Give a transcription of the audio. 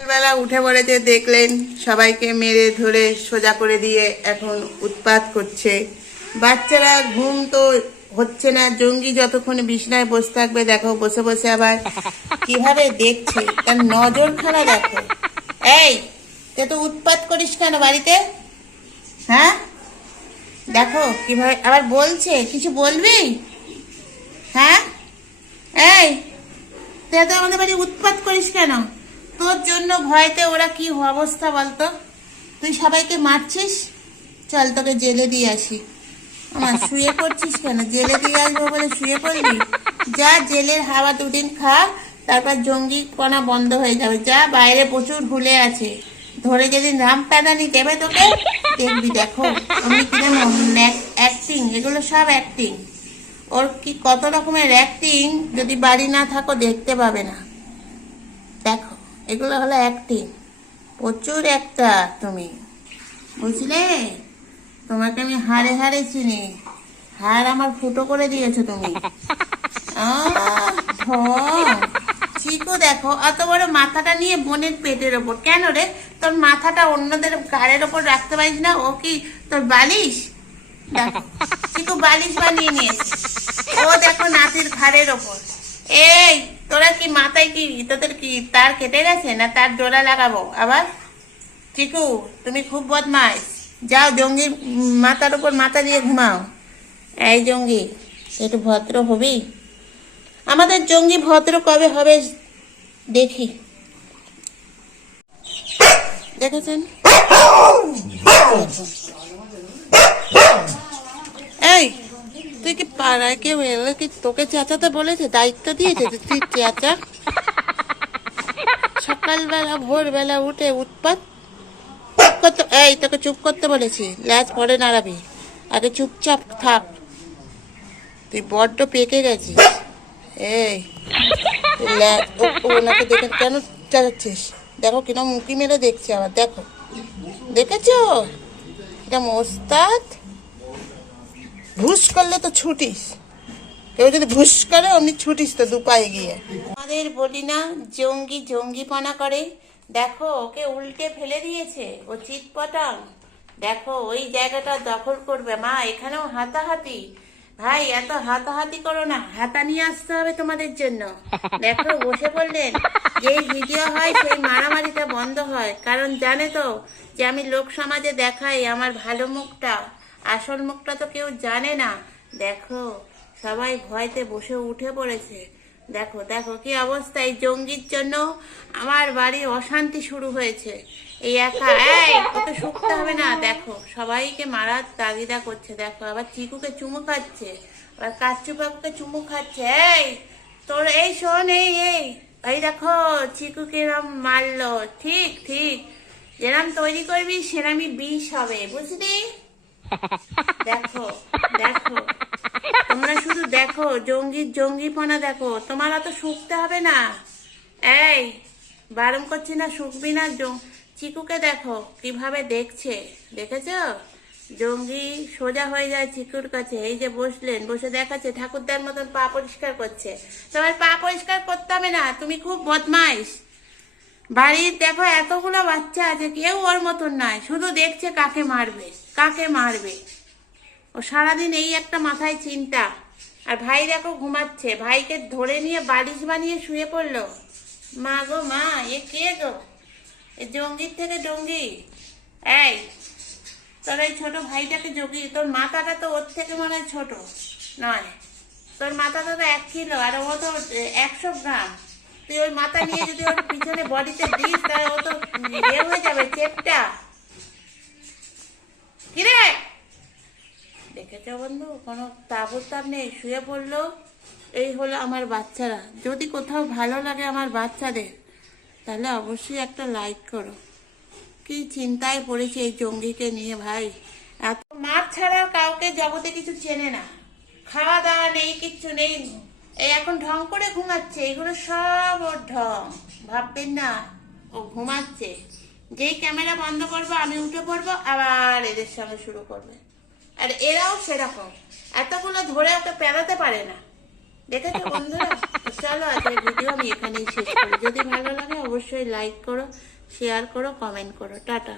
বেলা উঠে পড়েছে, দেখলেন সবাইকে মেরে ধরে সোজা করে দিয়ে এখন উৎপাত করছে। বাচ্চারা ঘুম তো হচ্ছে না, জঙ্গি যতক্ষণ বিছনায় বসে থাকবে দেখো বসে বসে আবার কিভাবে দেখছে, তার নজরখানা দেখো। এই তুই তো উৎপাত করিস কেন বাড়িতে? হ্যাঁ দেখো কিভাবে আবার বলছে, কিছু বলবি? হ্যাঁ এই তুই তো আমাদের বাড়ি উৎপাত করিস কেন? তোর জন্য ভয়তে ওরা কি অবস্থা বলতো? তুই সবাইকে মারছিস, চল তোকে জেলে দিয়ে আসি। আমার শুয়ে পড়ছিস কেন? জেলে দিয়ে আসবো বলে শুয়ে পড়লি? যা জেলের হাওয়া দুদিন খা, তারপর জঙ্গি কণা বন্ধ হয়ে যাবে। যা, বাইরে প্রচুর হুলে আছে, ধরে যেদিন রাম প্যাদানি দেবে তোকে দেখবি। দেখো আমি কিরকম অ্যাক্টিং, এগুলো সব অ্যাক্টিং। ওর কি কত রকমের অ্যাক্টিং, যদি বাড়ি না থাকো দেখতে পাবে না। দেখো এগুলো হলো অ্যাক্টিং, প্রচুর একটা তুমি, বুঝলে? তোমাকে আমি হাড়ে হাড়ে চিনি, হাড় আমার ফুটো করে দিয়েছো তুমি। চিকু দেখো অত বড় মাথাটা নিয়ে বোনের পেটের ওপর কেন রে? তোর মাথাটা অন্যদের ঘাড়ের ওপর রাখতে পারিস না? ও কি তোর বালিশ? দেখো চিকু বালিশ বানিয়ে নিয়েছে, ও দেখো নাতির ঘাড়ের ওপর। এই তোরা কি মাথায় কি, তোদের কি তার কেটে গেছে না তার জোড়া লাগাবো আবার? চিকু তুমি খুব বদমাইশ, যাও জঙ্গির মাথার উপর মাথা দিয়ে ঘুমাও। এই জঙ্গি একটু ভদ্র হবি? আমাদের জঙ্গি ভদ্র কবে হবে দেখি। দেখেছেন? এই তুই কি পাড়ায় কেউ এলে কি তোকে চেঁচাতে বলেছে, দায়িত্ব দিয়েছে তুই চেঁচা? সকালবেলা ভোরবেলা উঠে উৎপাত করতে। এই তোকে চুপ করতে বলেছি, ল্যাজ পরে নাড়াবি, আগে চুপচাপ থাক। তুই বড্ড পেকে গেছিস। এই ওনাকে দেখে কেন চালাচ্ছিস? দেখো কিনা মুখি মেরে দেখছে আবার, দেখো দেখেছো এটা ওস্তাদ। ভুস করলে তো ছুটিস, কেউ যদি ভুস করে অমনি ছুটিস তো দু পায়ে গিয়ে। আমাদের বলি না জঙ্গি জঙ্গিপনা করে, দেখো ওকে উল্টে ফেলে দিয়েছে, ও চিৎপটাং। দেখো ওই জায়গাটা দখল করবে। মা এখানেও হাতাহাতি। ভাই এত হাতাহাতি করো না, হাতা নিয়ে আসতে হবে তোমাদের জন্য। দেখো বসে পড়লেন, যেই ভিডিও হয় সেই মারামারিটা বন্ধ হয়, কারণ জানে তো যে আমি লোক সমাজে দেখাই আমার ভালো মুখটা, আসল মুখটা তো কেউ জানে না। দেখো সবাই ভয়তে বসে উঠে পড়েছে। দেখো দেখো কি অবস্থা, এই জঙ্গির জন্য আমার বাড়ির অশান্তি শুরু হয়েছে। এই একা, এই ওকে শুকতে হবে না। দেখো সবাইকে মারার তাগিদা করছে। দেখো আবার চিকুকে চুমু খাচ্ছে, আবার কাচ্চু বাবুকে চুমু খাচ্ছে। এই তোর এই শোন, এই এই এই দেখো চিকু কিরম মারলো। ঠিক ঠিক যেরাম তৈরি করবি সেরামই বিষ হবে, বুঝলি? দেখো দেখো তোমরা শুধু দেখো জঙ্গির জঙ্গিপনা দেখো, তোমার অত শুকতে হবে না। এই বারণ করছি না, শুকবি না। চিকুকে দেখো কিভাবে দেখছে, দেখেছো? জঙ্গি সোজা হয়ে যায় চিকুর কাছে, এই যে বসলেন, বসে দেখাচ্ছে ঠাকুরদার মতন পা পরিষ্কার করছে। তোমার পা পরিষ্কার করতে হবে না, তুমি খুব বদমাইশ। বাড়ির দেখো এতগুলো বাচ্চা আছে, কেউ ওর মতন নয়, শুধু দেখছে কাকে মারবে কাকে মারবে। ও সারাদিন এই একটা মাথায় চিন্তা। আর ভাই দেখো ঘুমাচ্ছে, ভাইকে ধরে নিয়ে বালিশ বানিয়ে শুয়ে পড়লো। মা গো মা, এ কে গো? এ জঙ্গির থেকে ডঙ্গি। এই তোর এই ছোট ভাইটাকে জঙ্গি, তোর মাথাটা তো ওর থেকে মনে হয় ছোট নয়, তোর মাথাটা তো 1 কিলো আর ও তো 100 গ্রাম। তুই ওই মাথা নিয়ে যদি ওর পিছনে বডিতে দিস তাহলে ও তো ইয়ে হয়ে যাবে, চেপটা। কিরে দেখেছো বন্ধু, কোনো তাবুতাব নেই, শুয়ে পড়লো। এই হলো আমার বাচ্চারা। যদি কোথাও ভালো লাগে আমার বাচ্চাদের, তাহলে অবশ্যই একটা লাইক করো। কি চিন্তায় পড়েছে এই জঙ্গিকে নিয়ে ভাই। এত মাছ ছাড়া কাউকে জগতে কিছু চেনে না, খাওয়া দাওয়া নেই, কিচ্ছু নেই। এই এখন ঢং করে ঘুমাচ্ছে, এগুলো সব ওর ঢং, ভাববেন না ও ঘুমাচ্ছে। যেই ক্যামেরা বন্ধ করবো আমি উঠে পড়বো, আবার এদের সঙ্গে শুরু করবে। আর এরাও সেরকম, এতগুলো ধরে ওকে পেলাতে পারে না। দেখেছো বন্ধুরা? তো চলো আজকের ভিডিও আমি এখানেই শেষ করি। যদি ভালো লাগে অবশ্যই লাইক করো, শেয়ার করো, কমেন্ট করো। টাটা।